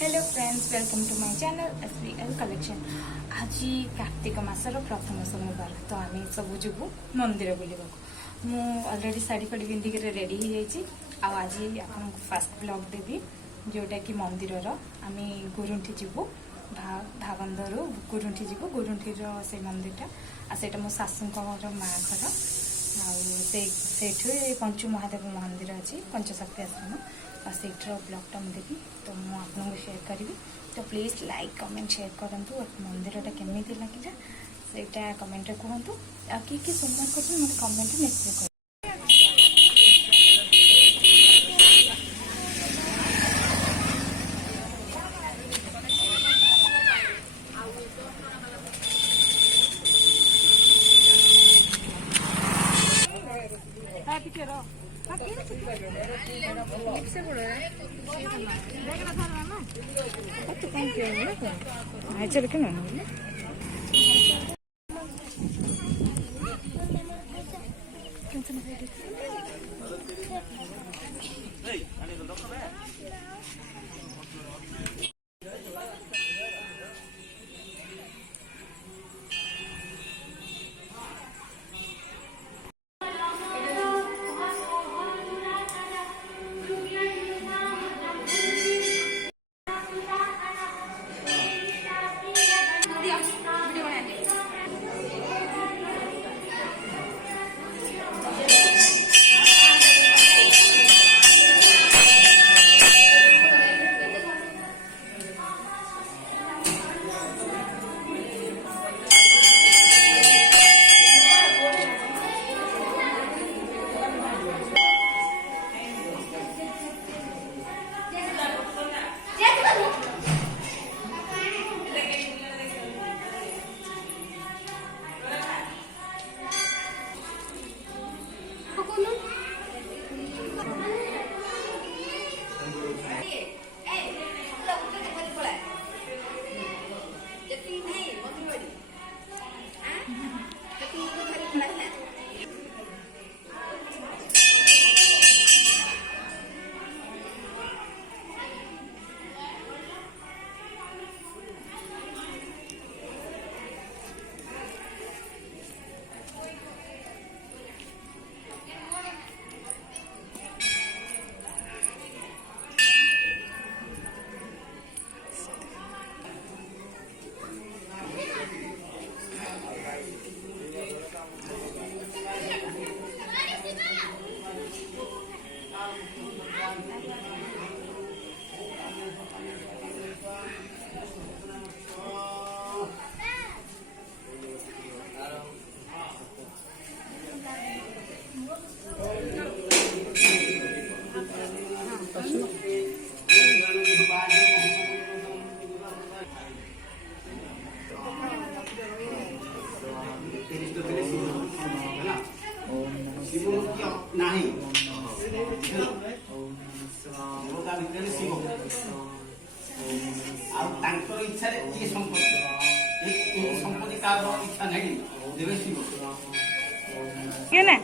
Hello friends, welcome to my channel SBL collection. आज कार्तिक मासर प्रथम सोमवार तो आम सब जीवु मंदिर बुलवा। मु अलरेडी शाढ़ी फाड़ी पिंधिक रेडी हो आज आपको फास्ट ब्लॉग देवी जोटा कि मंदिर आम गुरुंठी जीवु भावंदर गुरुंठी जीवु गुरुंठी से मंदिरटा से मो शाशु माँ घर से पंचु महादेव मंदिर अच्छी पंचशक्ति आश्रम से ब्लॉगटा मुझे तो मुझे शेयर करी तो प्लीज लाइक कमेंट शेयर करूँ मंदिरटा केमी लगे से कमेंट कहतु कि सोमवार कर मतलब कमेंट निश्चय कर। इच्छा ये संपत्ति कार इच्छा नहीं देवे शिव क्यों ना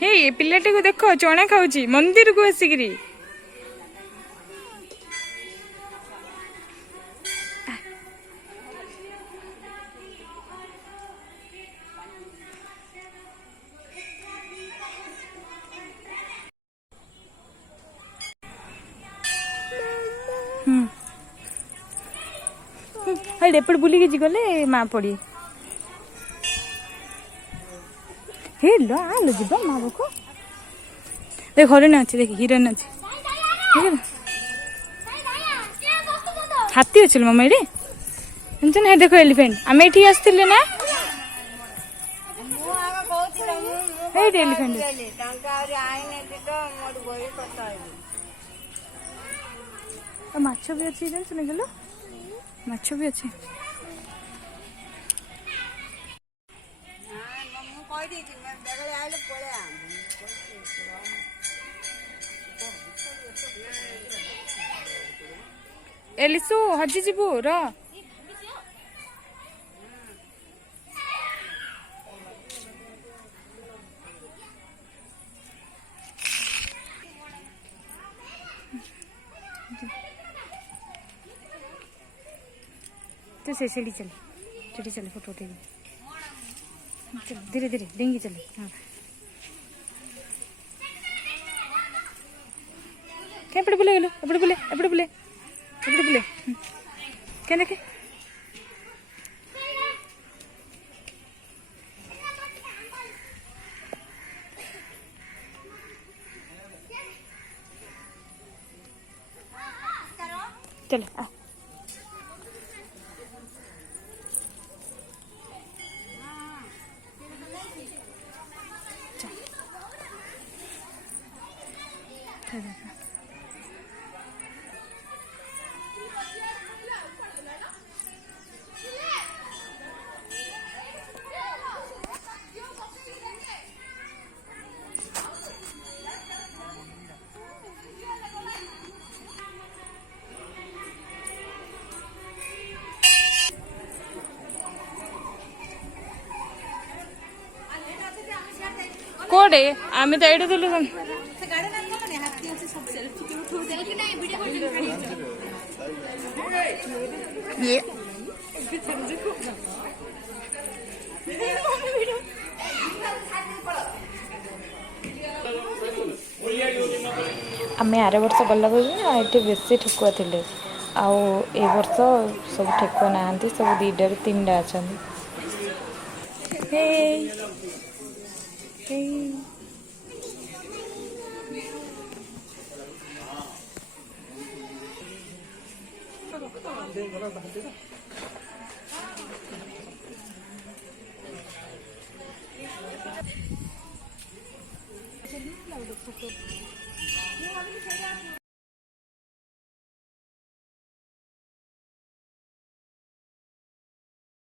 हे पिलाटी को देखो चना खाऊची मंदिर को आसिकी एपट बुलिकी गले माँ पड़ी हे लो आलो जीव माँ बाको देख हरिण अच्छे देख हिरण अच्छे हाथी अच्छे मम्मा ये जानते ना देख एलिफेंट आम ये आसते ना एलिफेंट माछ भी अच्छी जानते ना गलो माछ भी अच्छे एलिसु हजि जीवु र तो से सीढ़ी चले फोटो उठेगी चल धीरे धीरे देंगी चले हाँ क्या एपटे बुले गलो एपटे बुले क्या देखे चल आ कोडे आम्ही तर एवढे तुला ये आम आर वर्ष गला ये बेसी ठेकुआ थे आउ ए वर्ष सब ठेकुआ ना सब दीटा तीन टा अच्छा